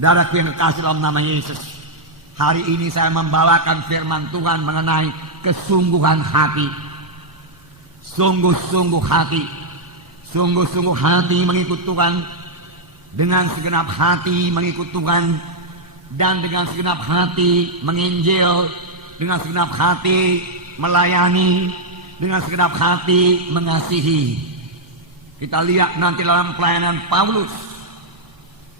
Saudaraku yang kekasih dalam nama Yesus, hari ini saya membawakan firman Tuhan mengenai kesungguhan hati. Sungguh-sungguh hati. Sungguh-sungguh hati mengikut Tuhan. Dengan segenap hati mengikut Tuhan. Dan dengan segenap hati menginjil. Dengan segenap hati melayani. Dengan segenap hati mengasihi. Kita lihat nanti dalam pelayanan Paulus.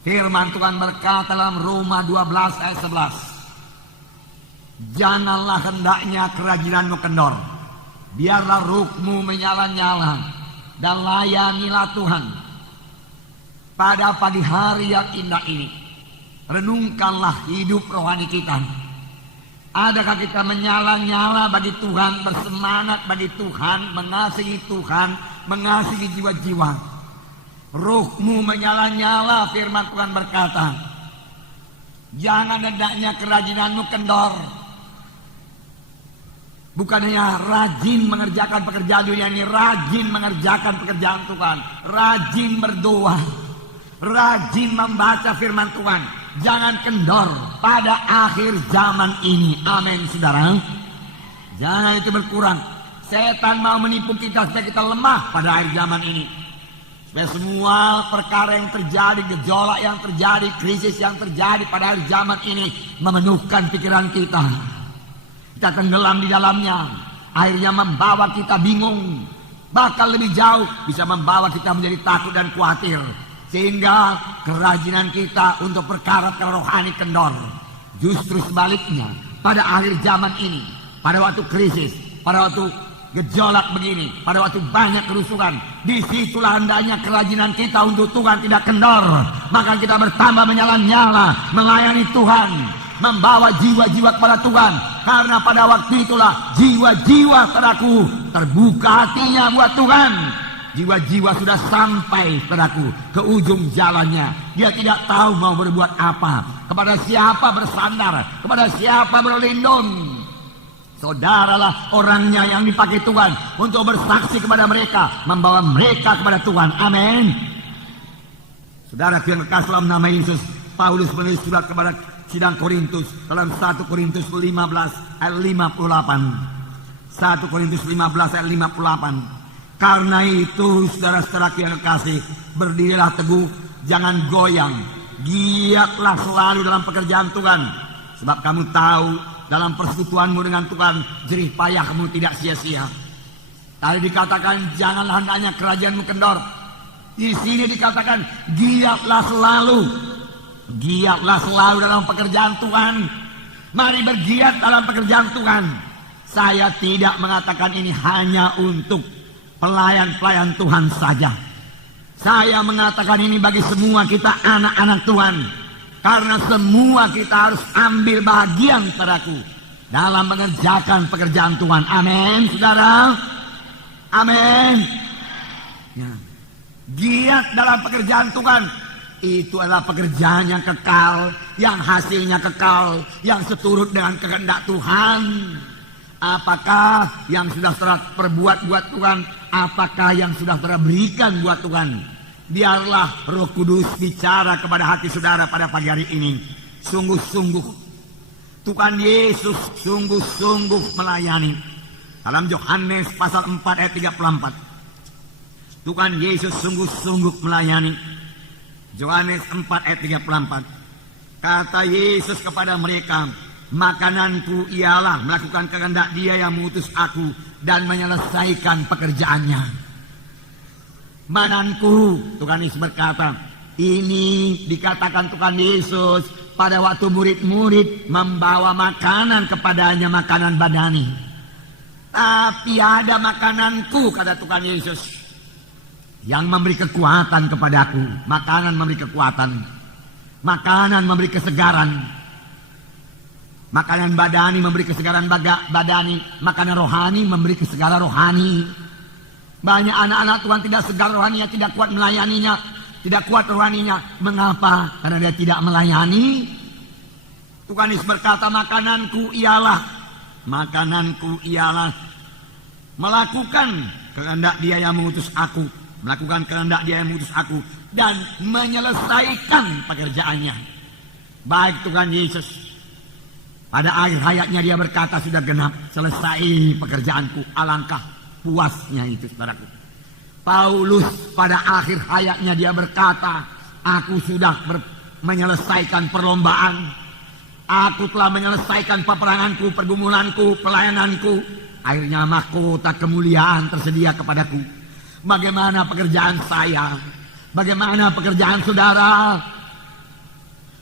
Firman Tuhan berkata dalam Roma 12 ayat 11. Janganlah hendaknya kerajinanmu kendor. Biarlah ruhmu menyala-nyala. Dan layanilah Tuhan. Pada pagi hari yang indah ini. Renungkanlah hidup rohani kita. Adakah kita menyala-nyala bagi Tuhan. Bersemangat bagi Tuhan. Mengasihi Tuhan. Mengasihi jiwa-jiwa. Ruhmu menyala-nyala, firman Tuhan berkata. Jangan hendaknya kerajinanmu kendor. Bukan hanya rajin mengerjakan pekerjaan dunia ini, rajin mengerjakan pekerjaan Tuhan, rajin berdoa, rajin membaca firman Tuhan. Jangan kendor pada akhir zaman ini. Amin, saudara. Jangan itu berkurang. Setan mau menipu kita supaya kita lemah pada akhir zaman ini. Supaya semua perkara yang terjadi, gejolak yang terjadi, krisis yang terjadi pada akhir zaman ini memenuhkan pikiran kita. Kita tenggelam di dalamnya. Akhirnya membawa kita bingung. Bahkan lebih jauh bisa membawa kita menjadi takut dan khawatir. Sehingga kerajinan kita untuk perkara rohani kendor. Justru sebaliknya, pada akhir zaman ini, pada waktu krisis, pada waktu gejolak begini, pada waktu banyak kerusuhan, disitulah hendaknya kerajinan kita untuk Tuhan tidak kendor. Maka kita bertambah menyala-nyala, melayani Tuhan, membawa jiwa-jiwa kepada Tuhan. Karena pada waktu itulah jiwa-jiwa saudaraku terbuka hatinya buat Tuhan. Jiwa-jiwa sudah sampai saudaraku ke ujung jalannya. Dia tidak tahu mau berbuat apa, kepada siapa bersandar, kepada siapa berlindung. Saudaralah orangnya yang dipakai Tuhan untuk bersaksi kepada mereka, membawa mereka kepada Tuhan. Amin. Saudara yang kekasih dalam nama Yesus, Paulus menulis surat kepada sidang Korintus dalam 1 Korintus 15 ayat 58. 1 Korintus 15 ayat 58. Karena itu saudara-saudara yang kekasih, berdirilah teguh, jangan goyang, giatlah selalu dalam pekerjaan Tuhan. Sebab kamu tahu dalam persekutuanmu dengan Tuhan, jerih payahmu tidak sia-sia. Tadi dikatakan janganlah hendaknya kerajaanmu kendor. Di sini dikatakan giatlah selalu. Giatlah selalu dalam pekerjaan Tuhan. Mari bergiat dalam pekerjaan Tuhan. Saya tidak mengatakan ini hanya untuk pelayan-pelayan Tuhan saja. Saya mengatakan ini bagi semua kita anak-anak Tuhan. Karena semua kita harus ambil bagian saudaraku dalam mengerjakan pekerjaan Tuhan. Amin, saudara. Amin. Ya. Giat dalam pekerjaan Tuhan. Itu adalah pekerjaan yang kekal, yang hasilnya kekal, yang seturut dengan kehendak Tuhan. Apakah yang sudah saudara perbuat buat Tuhan? Apakah yang sudah saudara berikan buat Tuhan? Biarlah Roh Kudus bicara kepada hati saudara pada pagi hari ini. Sungguh-sungguh Tuhan Yesus sungguh-sungguh melayani. Dalam Yohanes pasal 4 ayat 34. Tuhan Yesus sungguh-sungguh melayani. Yohanes 4 ayat 34. Kata Yesus kepada mereka, makananku ialah melakukan kehendak Dia yang mengutus aku dan menyelesaikan pekerjaannya. Mananku, Tuhan Yesus berkata, ini dikatakan Tuhan Yesus pada waktu murid-murid membawa makanan kepadanya, makanan badani. Tapi ada makananku, kata Tuhan Yesus, yang memberi kekuatan kepadaku. Makanan memberi kekuatan, makanan memberi kesegaran. Makanan badani memberi kesegaran badani, makanan rohani memberi kesegaran rohani. Banyak anak-anak Tuhan tidak segar rohaninya, tidak kuat melayaninya, tidak kuat rohaninya. Mengapa? Karena dia tidak melayani. Tuhan Yesus berkata, makananku ialah melakukan kehendak Dia yang mengutus aku, melakukan kehendak Dia yang mengutus aku dan menyelesaikan pekerjaannya. Baik Tuhan Yesus, pada akhir hayatnya dia berkata, sudah genap, selesai pekerjaanku. Alangkah puasnya itu, saudaraku. Paulus pada akhir hayatnya dia berkata, aku sudah menyelesaikan perlombaan. Aku telah menyelesaikan peperanganku, pergumulanku, pelayananku. Akhirnya mahkota kemuliaan tersedia kepadaku. Bagaimana pekerjaan saya? Bagaimana pekerjaan saudara?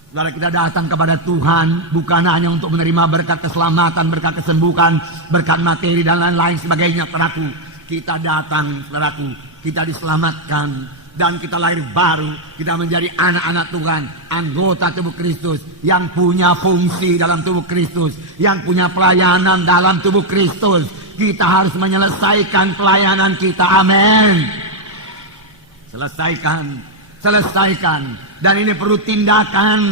Saudara, kita datang kepada Tuhan bukan hanya untuk menerima berkat keselamatan, berkat kesembuhan, berkat materi dan lain-lain sebagainya, saudaraku. Kita datang, saudaraku, kita diselamatkan dan kita lahir baru. Kita menjadi anak-anak Tuhan, anggota tubuh Kristus yang punya fungsi dalam tubuh Kristus, yang punya pelayanan dalam tubuh Kristus. Kita harus menyelesaikan pelayanan kita. Amin. Selesaikan. Dan ini perlu tindakan,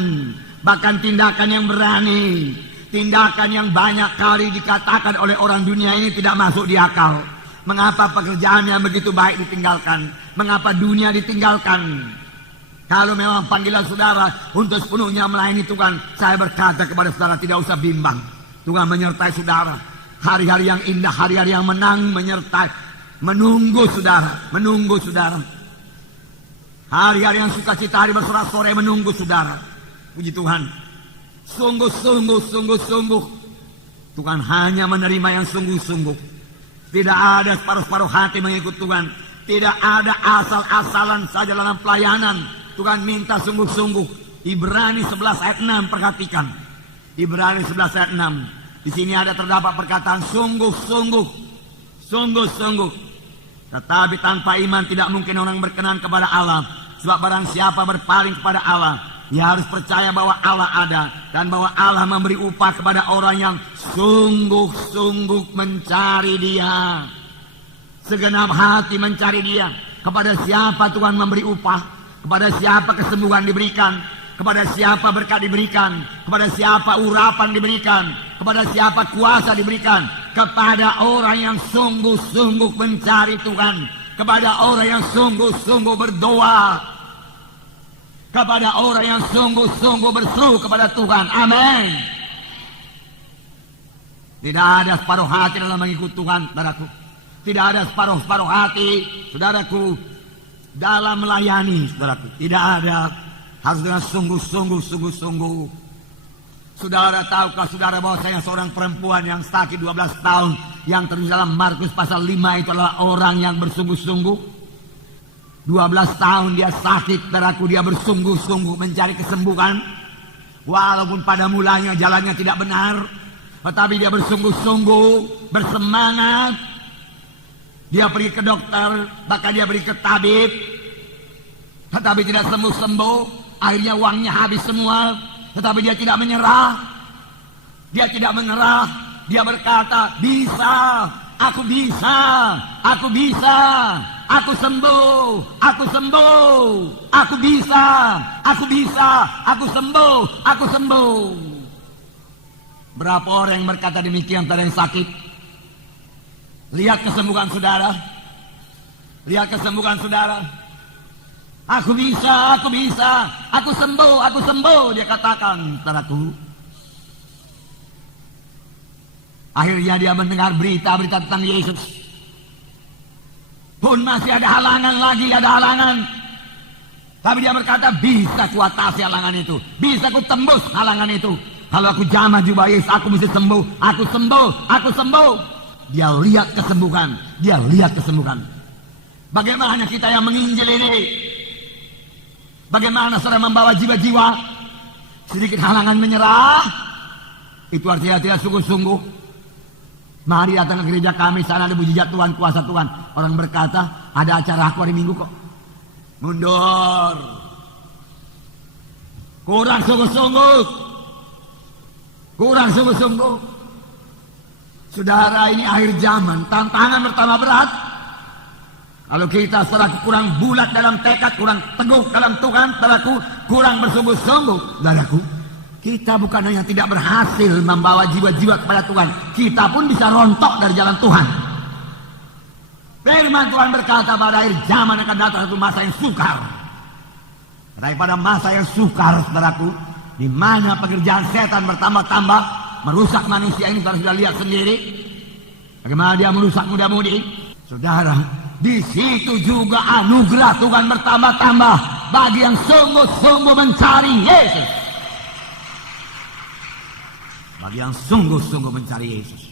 bahkan tindakan yang berani, tindakan yang banyak kali dikatakan oleh orang dunia ini tidak masuk di akal. Mengapa pekerjaan yang begitu baik ditinggalkan? Mengapa dunia ditinggalkan? Kalau memang panggilan saudara untuk sepenuhnya melayani Tuhan, saya berkata kepada saudara, tidak usah bimbang. Tuhan menyertai saudara. Hari-hari yang indah, hari-hari yang menang menyertai, menunggu saudara. Hari-hari yang sukacita, hari bersorak-sorai menunggu saudara. Puji Tuhan. Sungguh-sungguh. Tuhan hanya menerima yang sungguh-sungguh. Tidak ada separuh-separuh hati mengikut Tuhan. Tidak ada asal-asalan saja dalam pelayanan. Tuhan minta sungguh-sungguh. Ibrani 11 ayat 6, perhatikan. Ibrani 11 ayat 6. Di sini ada terdapat perkataan sungguh-sungguh. Tetapi tanpa iman tidak mungkin orang berkenan kepada Allah. Sebab barang siapa berpaling kepada Allah, ia harus percaya bahwa Allah ada dan bahwa Allah memberi upah kepada orang yang sungguh-sungguh mencari Dia. Segenap hati mencari Dia. Kepada siapa Tuhan memberi upah? Kepada siapa kesembuhan diberikan? Kepada siapa berkat diberikan? Kepada siapa urapan diberikan? Kepada siapa kuasa diberikan? Kepada orang yang sungguh-sungguh mencari Tuhan. Kepada orang yang sungguh-sungguh berdoa. Kepada orang yang sungguh-sungguh berseru kepada Tuhan. Amin. Tidak ada separuh hati dalam mengikut Tuhan, saudaraku. Tidak ada separuh hati, saudaraku, dalam melayani, saudaraku. Tidak ada. Harus dengan sungguh-sungguh. Saudara, tahukah saudara bahwa saya seorang perempuan yang sakit 12 tahun yang tertulis dalam Markus pasal 5 itu adalah orang yang bersungguh-sungguh. 12 tahun dia sakit, saudaraku, dia bersungguh-sungguh mencari kesembuhan. Walaupun pada mulanya jalannya tidak benar, tetapi dia bersungguh-sungguh, bersemangat. Dia pergi ke dokter, bahkan dia pergi ke tabib, tetapi tidak sembuh-sembuh. Akhirnya uangnya habis semua. Tetapi dia tidak menyerah. Dia berkata, bisa, aku bisa, aku sembuh, aku sembuh. Berapa orang yang berkata demikian pada yang sakit? Lihat kesembuhan saudara. Aku bisa, aku sembuh, dia katakan, saudaraku. Akhirnya dia mendengar berita-berita tentang Yesus. Pun masih ada halangan. Tapi dia berkata, bisa kuatasi halangan itu. Bisa ku tembus halangan itu. Kalau aku jamah jubah Yesus, aku mesti sembuh. Aku sembuh. Dia lihat kesembuhan. Bagaimana kita yang menginjil ini? Bagaimana saudara membawa jiwa-jiwa? Sedikit halangan menyerah, itu artinya tidak sungguh-sungguh. Mari datang ke gereja kami, sana ada mujizat Tuhan, kuasa Tuhan. Orang berkata, ada acara aku hari Minggu kok. Mundur. Kurang sungguh-sungguh. Saudara, ini akhir zaman, tantangan bertambah berat. Kalau kita saudaraku kurang bulat dalam tekad, kurang teguh dalam Tuhan, saudaraku kurang bersungguh-sungguh, saudaraku, kita bukan hanya tidak berhasil membawa jiwa-jiwa kepada Tuhan, kita pun bisa rontok dari jalan Tuhan. Firman Tuhan berkata pada akhir zaman akan datang satu masa yang sukar. Daripada masa yang sukar, saudaraku, Di mana pekerjaan setan bertambah-tambah merusak manusia ini, saudara sudah lihat sendiri. Bagaimana dia merusak muda-mudi. Saudara, di situ juga anugerah Tuhan bertambah-tambah bagi yang sungguh-sungguh mencari Yesus. Bagi yang sungguh-sungguh mencari Yesus.